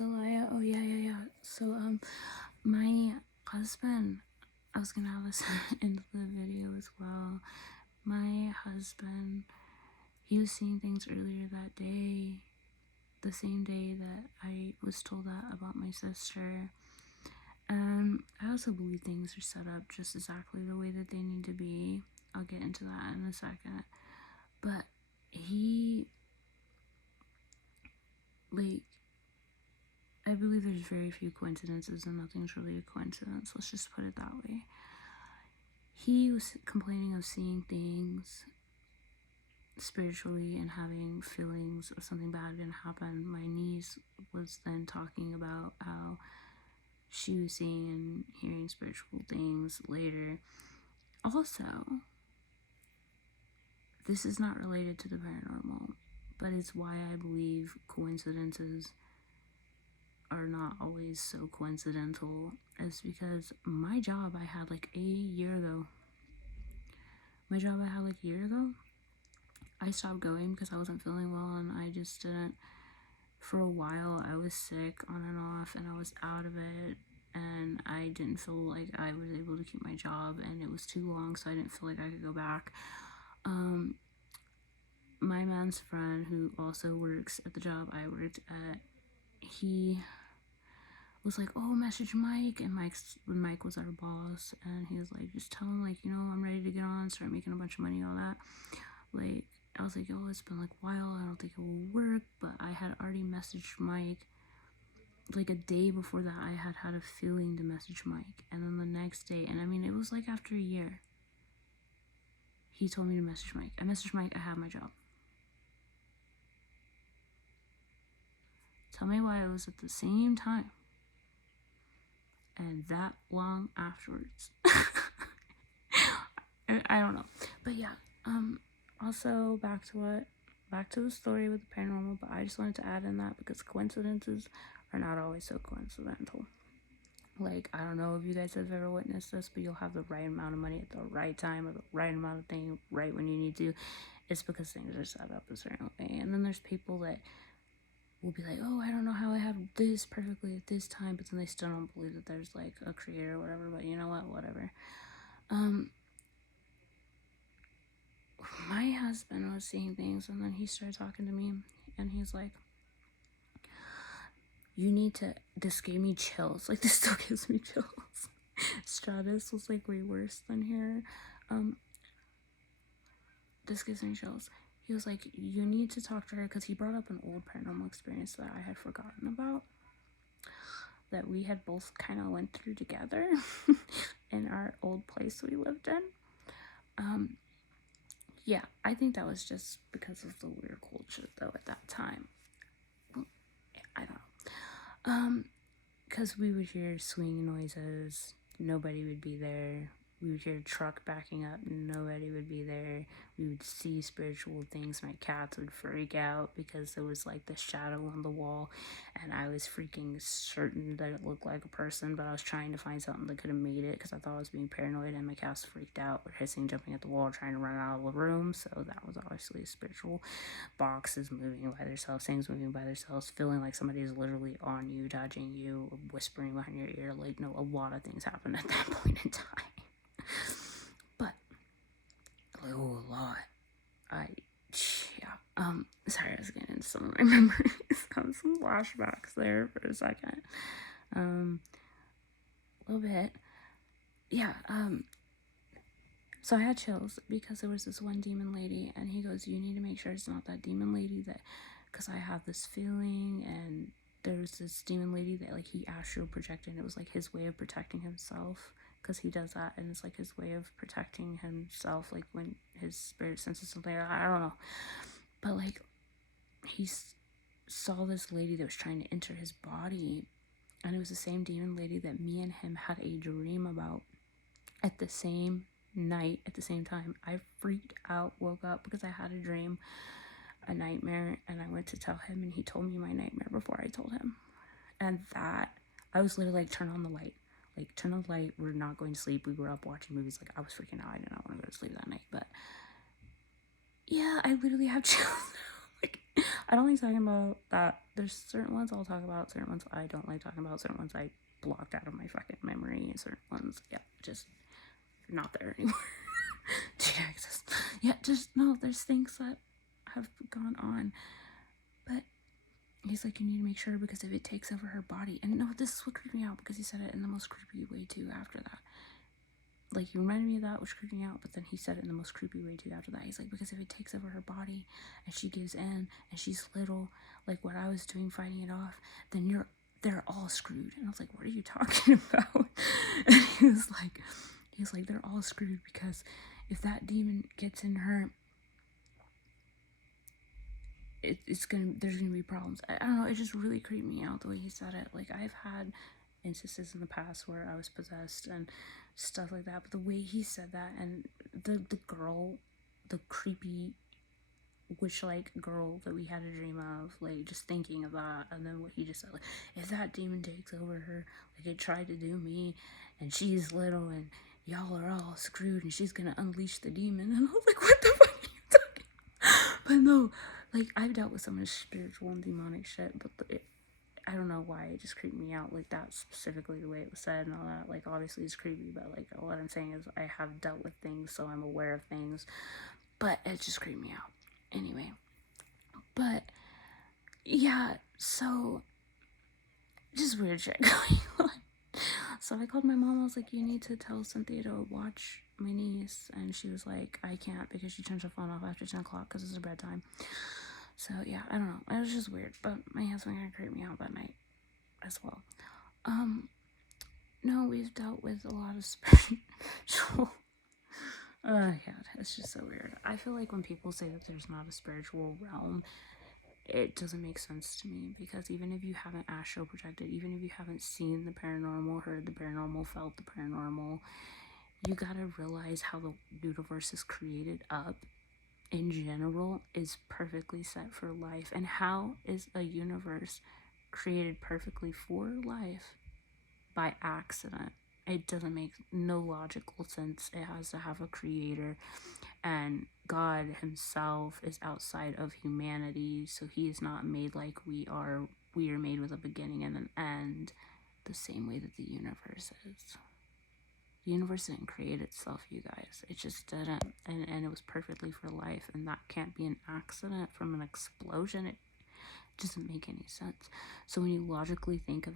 Oh yeah. So my husband, I was gonna have this into the video as well. My husband, he was seeing things earlier that day, the same day that I was told that about my sister. And I also believe things are set up just exactly the way that they need to be. I'll get into that in a second. But he, like, I believe there's very few coincidences and nothing's really a coincidence. Let's just put it that way. He was complaining of seeing things spiritually and having feelings of something bad gonna happen. My niece was then talking about how she was seeing and hearing spiritual things later. Also, this is not related to the paranormal, but it's why I believe coincidences are not always so coincidental, is because my job I had like a year ago. I stopped going because I wasn't feeling well and I just didn't. For a while, I was sick on and off and I was out of it and I didn't feel like I was able to keep my job and it was too long, so I didn't feel like I could go back. My man's friend, who also works at the job I worked at, he was like, oh, message Mike. And Mike was our boss, and he was like, just tell him, like, I'm ready to get on, start making a bunch of money, all that. Like, I was like, oh, it's been like a while, I don't think it will work. But I had already messaged Mike like a day before that. I had a feeling to message Mike, and then the next day, and I mean, it was like after a year, he told me to message Mike. I messaged Mike, I have my job. Tell me why it was at the same time and that long afterwards. I don't know. But yeah, also back to the story with the paranormal, but I just wanted to add in that because coincidences are not always so coincidental. Like, I don't know if you guys have ever witnessed this, but you'll have the right amount of money at the right time or the right amount of thing right when you need to. It's because things are set up a certain way. And then there's people that will be like, oh, I don't know how I have this perfectly at this time, but then they still don't believe that there's like a creator or whatever. But you know what, whatever. My husband was seeing things, and then he started talking to me, and he's like, you need to, this gave me chills. Like, this still gives me chills. Stratus was like way worse than here. This gives me chills. He was like, you need to talk to her, because he brought up an old paranormal experience that I had forgotten about, that we had both kind of went through together in our old place we lived in. Yeah, I think that was just because of the weird culture though at that time. Well, I don't know. Because we would hear swinging noises, nobody would be there. We would hear a truck backing up, nobody would be there. We would see spiritual things. My cats would freak out because there was like this shadow on the wall, and I was freaking certain that it looked like a person, but I was trying to find something that could have made it because I thought I was being paranoid, and my cats freaked out, were hissing, jumping at the wall, trying to run out of the room. So that was obviously a spiritual. Boxes moving by themselves, things moving by themselves, feeling like somebody is literally on you, dodging you, whispering behind your ear. Like, no, a lot of things happen at that point in time. But like, oh, a lot. Sorry, I was getting into some of my memories. Some flashbacks there for a second. A little bit. Yeah, so I had chills because there was this one demon lady, and he goes, you need to make sure it's not that demon lady, that, because I have this feeling, and there was this demon lady that, like, he astral projected, and it was like his way of protecting himself, because he does that, and it's like his way of protecting himself, like when his spirit senses something, I don't know, but like, he saw this lady that was trying to enter his body, and it was the same demon lady that me and him had a dream about at the same night, at the same time. I freaked out, woke up because I had a dream, a nightmare, and I went to tell him, and he told me my nightmare before I told him. And that, I was literally like, turn on the light, we're not going to sleep. We were up watching movies. Like, I was freaking out. I did not want to go to sleep that night. But yeah, I literally have chills. Like, I don't like talking about that. There's certain ones I'll talk about, certain ones I don't like talking about, certain ones I blocked out of my fucking memory, and certain ones, yeah, just not there anymore. Jesus. Yeah, just no, there's things that have gone on. But he's like, you need to make sure because if it takes over her body, and no, this is what creeped me out because he said it in the most creepy way too after that. Like, he reminded me of that, which creeped me out, but then he said it in the most creepy way too after that. He's like, because if it takes over her body and she gives in and she's little, like what I was doing fighting it off, then they're all screwed. And I was like, what are you talking about? And he was like, they're all screwed because if that demon gets in her, there's gonna be problems. I don't know, it just really creeped me out the way he said it. Like, I've had instances in the past where I was possessed and stuff like that, but the way he said that, and the girl, the creepy witch-like girl that we had a dream of, like, just thinking of that, and then what he just said, like, if that demon takes over her, like it tried to do me, and she's little, and y'all are all screwed, and she's gonna unleash the demon, and I was like, what the fuck are you talking about? But no, like, I've dealt with so much spiritual and demonic shit, but I don't know why it just creeped me out, like that specifically, the way it was said and all that. Like, obviously it's creepy, but like what I'm saying is I have dealt with things, so I'm aware of things, but it just creeped me out anyway. But yeah, so just weird shit going on. So I called my mom. I was like, you need to tell Cynthia to watch my niece, and she was like, I can't because she turns her phone off after 10 o'clock because it's her bedtime. So yeah, I don't know, it was just weird, but my husband kind of creeped me out that night as well. No, we've dealt with a lot of spiritual. God, it's just so weird. I feel like when people say that there's not a spiritual realm, it doesn't make sense to me, because even if you haven't astral projected, even if you haven't seen the paranormal, heard the paranormal, felt the paranormal, you gotta realize how the universe is created up in general is perfectly set for life. And how is a universe created perfectly for life by accident? It doesn't make no logical sense. It has to have a creator, and God himself is outside of humanity, so he is not made like we are. We are made with a beginning and an end, the same way that the universe is. The universe didn't create itself, you guys. It just didn't. And it was perfectly for life, and that can't be an accident from an explosion. It doesn't make any sense. So when you logically think of